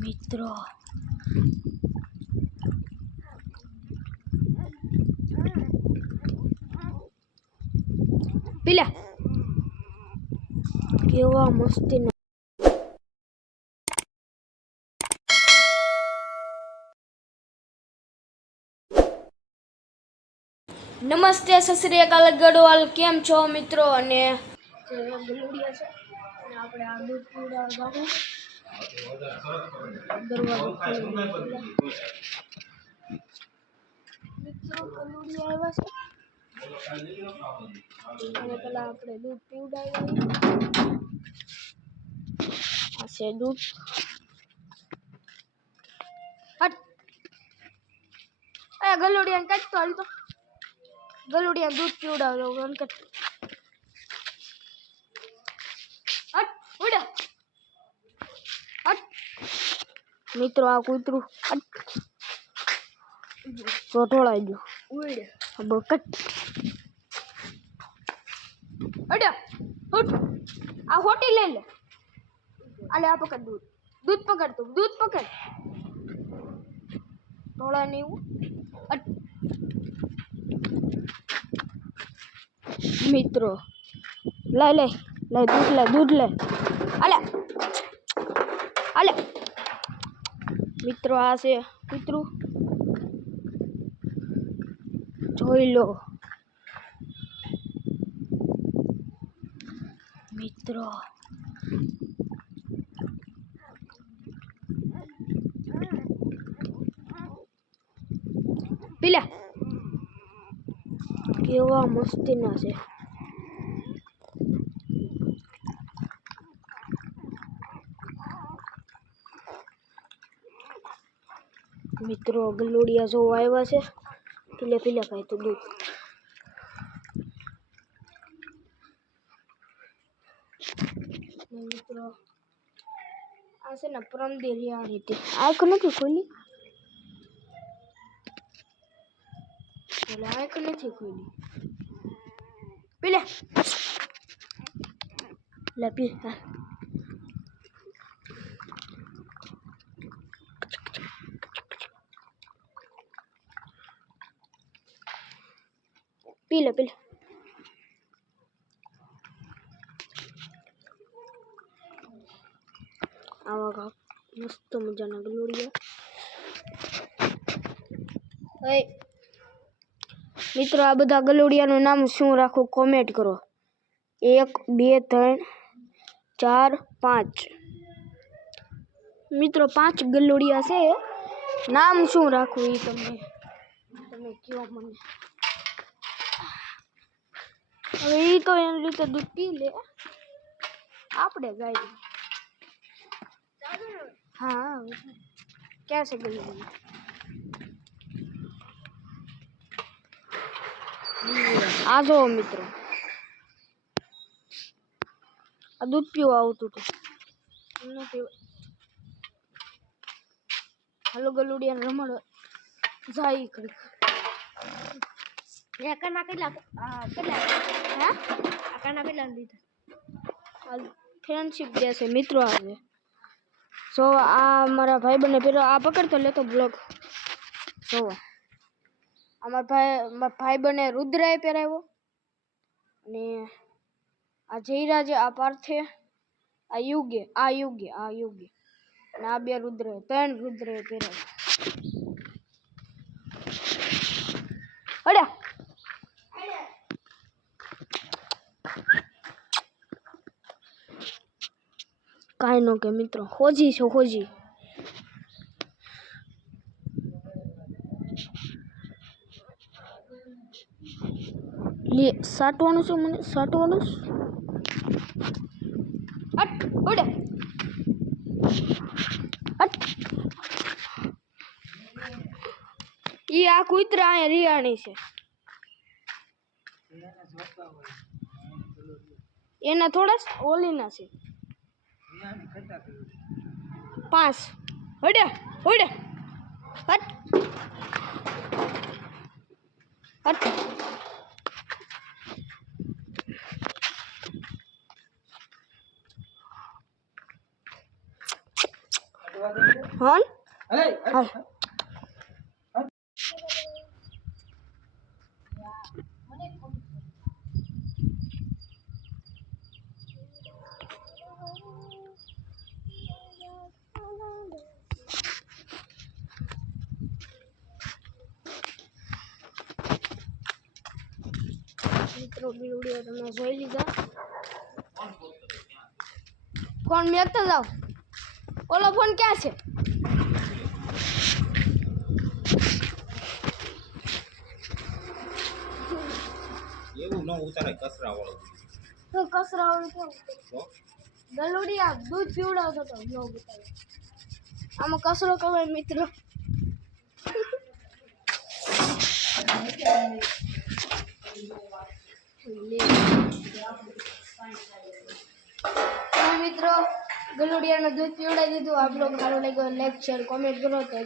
મિત્રો પેલા કેવા મસ્તી નમસ્તે સત શ્રી અકાલ ગઢવાલ કેમ છો મિત્રો અને ગલુડિયા છે અને આપણે આ દૂધ પીવડાવવા જાવું દરવાજો ખોલી મિત્રો ગલુડિયા આવ્યા છે અને પેલા આપણે દૂધ પીવડાવીએ આ છે દૂધ હટ એ ગલુડિયાને કાઢતો હાલ તો ગલુડિયા दूध पीवड़ा दो अंकल हट उड़ा हट मित्रों आ कूतरू हट छोटोड़ाई गयो उड़े अब कट उड़ा उठ आ होटी ले ले अले आ पकड़ दूध दूध पकड़ तू दूध पकड़ थोड़ा नहीं वो हट મિત્રો લઈ લે દૂધ લે અલે અલે મિત્રો આ છે કૂતરું જોઈ લો મિત્રો પેલા કેવા મસ્તીના છે મિત્રો ગલુડિયા જો આવ્યા છે પીલે ખાય તો દૂધ મિત્રો આ છે ને પરમદેરી આ રીતે આંખ નથી ખોલી આંખ નથી ખોલી પીલે લે પી पीले आवा मस्त मजाना गलोडिया મિત્રો આ બધા ગલોડિયાનું નામ શું રાખું કોમેન્ટ કરો 1 2 3 4 5 મિત્રો 5 ગલોડિયા છે નામ શું રાખું એ તમે કયો મને હવે એ તો એની રીતે દૂધ પી લે આપણે ગાય હા ક્યાં છે ગલોડિયા આ જો મિત્રો આ દૂધ પીવા આવતું હતું હાલો ગલુડિયા રમણ જાય કરી આકાના કેટલા હે આકાના કેટલા લીધા ફ્રેન્ડશિપ ડે છે મિત્રો આવે સો આ મારા ભાઈ બને પેલો આ પકડતો લેતો બ્લોગ જો અમારા ભાઈ બને રુદ્રાએ પહેરાવ્યો અને આ જયરાજે આ પાર્થે આ યુગે અને આ બે રુદ્રએ 3 રુદ્રએ પહેરાવ્યો અડ્યા કાઈ નો કે મિત્રો હોજી છો હોજી લે સાટવાનું છે મને સાટવાનું હટ ઉડે હટ ઈ આ કૂતરા અહીંયા રિયાણી છે એના થોડા ઓલીના છે 5 ઉડે હટ હટ હોન હાલ મિત્રો વિડીયો તમે જોઈ લીધા ફોન મેકતા જાઓ ઓલો ફોન ક્યાં છે એવું ન ઉતારે કસરા વાળો તો કસરા વાળું કેવું ગલુડિયા દૂધ પીવડાવતો હતો બ્લોગ ઉતારે આમાં કસરો કહેવાય મિત્રો મિત્રો ગલુડિયાનું દૂધ પીવડાવી દીધું. આ બ્લોગ સારો લાગ્યો લાઈક શેર કોમેન્ટ કરો તો